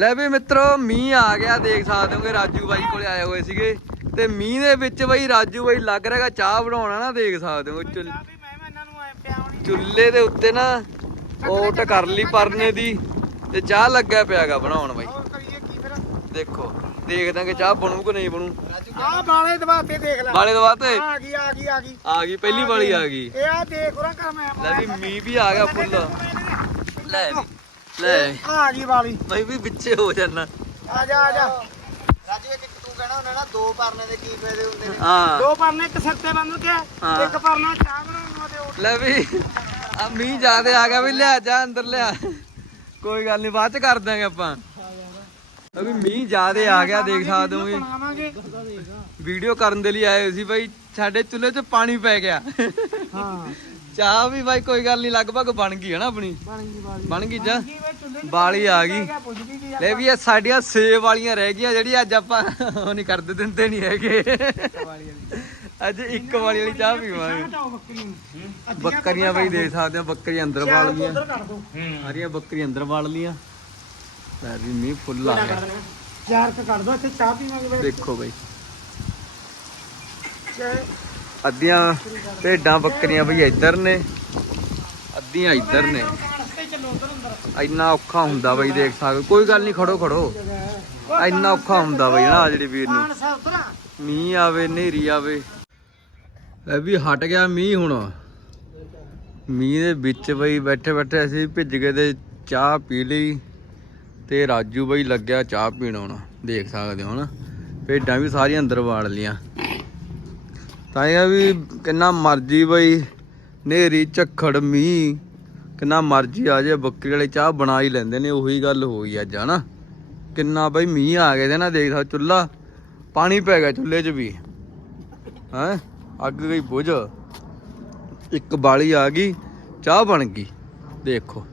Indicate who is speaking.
Speaker 1: ਲੈ ਵੀ ਮਿੱਤਰੋ ਮੀਂਹ ਆ ਗਿਆ ਦੇਖ ਸਕਦੇ ਹੋਗੇ ਰਾਜੂ ਬਾਈ ਕੋਲੇ ਆਏ ਹੋਏ ਸੀਗੇ ਤੇ ਮੀਂਹ ਦੇ ਵਿੱਚ ਬਾਈ ਰਾਜੂ ਬਾਈ ਲੱਗ ਰਿਹਾਗਾ ਚਾਹ ਬਣਾਉਣਾ ਨਾ ਦੇਖ ਸਕਦੇ ਹੋ ਚੁੱਲ੍ਹੇ ਦੇ ਉੱਤੇ ਨਾ ਓਟ ਕਰ ਲਈ ਪਰਨੇ ਦੀ ਤੇ ਚਾਹ ਲੱਗਿਆ ਪਿਆਗਾ ਬਣਾਉਣ ਬਾਈ ਦੇਖੋ ਦੇਖਦੇ ਕਿ ਚਾਹ ਬਣੂ ਕਿ ਨਹੀਂ ਬਣੂ
Speaker 2: ਆਹ ਬਾਲੇ ਦਵਾਤੇ ਦੇਖ ਲੈ
Speaker 1: ਵਾਲੇ ਦਵਾ ਤੇ
Speaker 2: ਆ ਗਈ ਆ ਗਈ ਆ ਗਈ
Speaker 1: ਆ ਗਈ ਪਹਿਲੀ ਵਾਲੀ ਆ ਗਈ
Speaker 2: ਇਹ ਆ ਦੇਖ ਉਹਨਾਂ ਕਰ ਮੈਂ
Speaker 1: ਲੈ ਵੀ ਮੀਂਹ ਵੀ ਆ ਗਿਆ ਫੁੱਲ ਲੈ ਵੀ ਲੈ।
Speaker 2: ਆ ਗਈ ਵਾਲੀ।
Speaker 1: ਮੈਂ ਵੀ ਵਿੱਚੇ ਹੋ ਜਾਣਾ
Speaker 2: ਆ ਜਾ ਆ ਜਾ।
Speaker 3: ਰਾਜੂ ਇੱਕ ਤੂੰ ਕਹਿਣਾ ਹੁੰਦਾ ਨਾ ਦੋ ਪਰਨੇ ਦੇ ਕੀ ਫਾਇਦੇ ਹੁੰਦੇ ਨੇ?
Speaker 1: ਹਾਂ।
Speaker 2: ਦੋ ਪਰਨੇ ਇੱਕ ਸਿਰ ਤੇ ਬੰਨ ਕੇ
Speaker 1: ਹਾਂ।
Speaker 2: ਇੱਕ ਪਰਨਾ ਚਾਹ ਬਣਾਉਣ ਨੂੰ ਤੇ ਉਹ
Speaker 1: ਲੈ ਵੀ ਆ ਮੀਂਹ ਜ਼ਿਆਦੇ ਆ ਗਿਆ ਵੀ ਲਿਆ ਜਾ ਅੰਦਰ ਲਿਆ। ਕੋਈ ਗੱਲ ਨਹੀਂ ਬਾਅਦ ਚ ਕਰ ਦਾਂਗੇ ਆਪਾਂ। ਵੀ ਮੀਂਹ ਜ਼ਿਆਦੇ ਆ ਗਿਆ ਦੇਖ ਸਕਦੇ
Speaker 2: ਬਣਾਵਾਂਗੇ।
Speaker 1: ਵੀਡੀਓ ਕਰਨ ਦੇ ਲਈ ਆਏ ਹੋਏ ਸੀ ਬਾਈ ਸਾਡੇ ਚੁੱਲ੍ਹੇ 'ਚ ਪਾਣੀ ਪੈ ਗਿਆ।
Speaker 2: ਹਾਂ।
Speaker 1: ਚਾਹ ਵੀ ਬਾਈ ਕੋਈ ਗੱਲ ਨਹੀਂ ਲਗਭਗ ਬਣ ਗਈ ਹੈ ਨਾ ਆਪਣੀ।
Speaker 2: ਬਣ ਗਈ ਵਾਲੀ
Speaker 1: ਬਣ ਗਈ ਜਾ। ਬਾਲੀ ਆ ਗਈ। ਲੈ ਵੀ ਇਹ ਸਾਡੀਆਂ ਸੇਬ ਵਾਲੀਆਂ ਰਹਿ ਗਈਆਂ ਜਿਹੜੀ ਅੱਜ ਆਪਾਂ ਉਹ ਨਹੀਂ ਕਰਦੇ ਦਿੰਦੇ ਨਹੀਂ ਹੈਗੇ। ਅੱਜ ਇੱਕ ਵਾਲੀ ਵਾਲੀ ਚਾਹ ਪੀਵਾਂਗੇ
Speaker 2: ਬੱਕਰੀ
Speaker 1: ਬੱਕਰੀਆਂ। ਬਈ ਦੇਖ ਸਕਦੇ ਆ ਬੱਕਰੀਆਂ ਅੰਦਰ ਵਾਲ
Speaker 2: ਦੋ।
Speaker 1: ਸਾਰੀਆਂ ਬੱਕਰੀਆਂ ਅੰਦਰ ਵਾਲ ਲੀਆਂ ਲੈ ਵੀ ਮੀਂਹ ਫੁੱਲ ਆ ਗਿਆ।
Speaker 2: ਚਾਰ ਕ ਕੱਢ ਦੋ ਇੱਥੇ ਚਾਹ ਪੀਵਾਂਗੇ
Speaker 1: ਦੇਖੋ ਬਈ।
Speaker 2: ਚਾਹ
Speaker 1: ਅੱਧੀਆਂ ਭੇਡਾਂ ਬੱਕਰੀਆਂ ਬਈ ਇੱਧਰ ਨੇ, ਅੱਧੀਆਂ ਇੱਧਰ ਨੇ। ਇੰਨਾ ਔਖਾ ਹੁੰਦਾ ਬਈ ਦੇਖ ਸਕਦੇ ਕੋਈ ਗੱਲ ਨਹੀਂ, ਖੜੋ ਖੜੋ। ਇੰਨਾ ਔਖਾ ਹੁੰਦਾ ਬਈ ਨਾ ਆਹ ਵੀਰ ਨੂੰ। ਮੀਂਹ ਆਵੇ, ਹਨੇਰੀ ਆਵੇ। ਇਹ ਵੀ ਹਟ ਗਿਆ ਮੀਂਹ ਹੁਣ। ਮੀਂਹ ਦੇ ਵਿੱਚ ਬਈ ਬੈਠੇ ਬੈਠੇ ਅਸੀਂ ਭਿੱਜ ਗਏ ਤੇ ਚਾਹ ਪੀ ਲਈ। ਤੇ ਰਾਜੂ ਬਈ ਲੱਗਿਆ ਚਾਹ ਪੀਣ ਹੁਣ, ਦੇਖ ਸਕਦੇ ਹੋ ਨਾ। ਭੇਡਾਂ ਵੀ ਸਾਰੀਆਂ ਅੰਦਰ ਵਾੜ ਲੀਆਂ ਤਾਂ ਇਹ ਆ ਵੀ ਕਿੰਨਾ ਮਰਜ਼ੀ ਬਈ, ਹਨੇਰੀ, ਝੱਖੜ, ਮੀਂਹ, ਕਿੰਨਾ ਮਰਜ਼ੀ ਆ ਜੇ, ਬੱਕਰੀ ਵਾਲੇ ਚਾਹ ਬਣਾ ਹੀ ਲੈਂਦੇ ਨੇ, ਉਹੀ ਗੱਲ ਹੋਈ ਅੱਜ, ਹਨਾ? ਕਿੰਨਾ ਬਈ ਮੀਂਹ ਆ ਗਏ ਤੇ ਨਾ, ਦੇਖ ਸਕਦੇ ਚੁੱਲਾ ਪਾਣੀ ਪੈ ਗਿਆ ਚੁੱਲ੍ਹੇ 'ਚ ਵੀ, ਹੈ? ਅੱਗ ਗਈ ਬੁਝ, ਇੱਕ ਬਾਲੀ ਆ ਗਈ, ਚਾਹ ਬਣ ਗਈ, ਦੇਖੋ।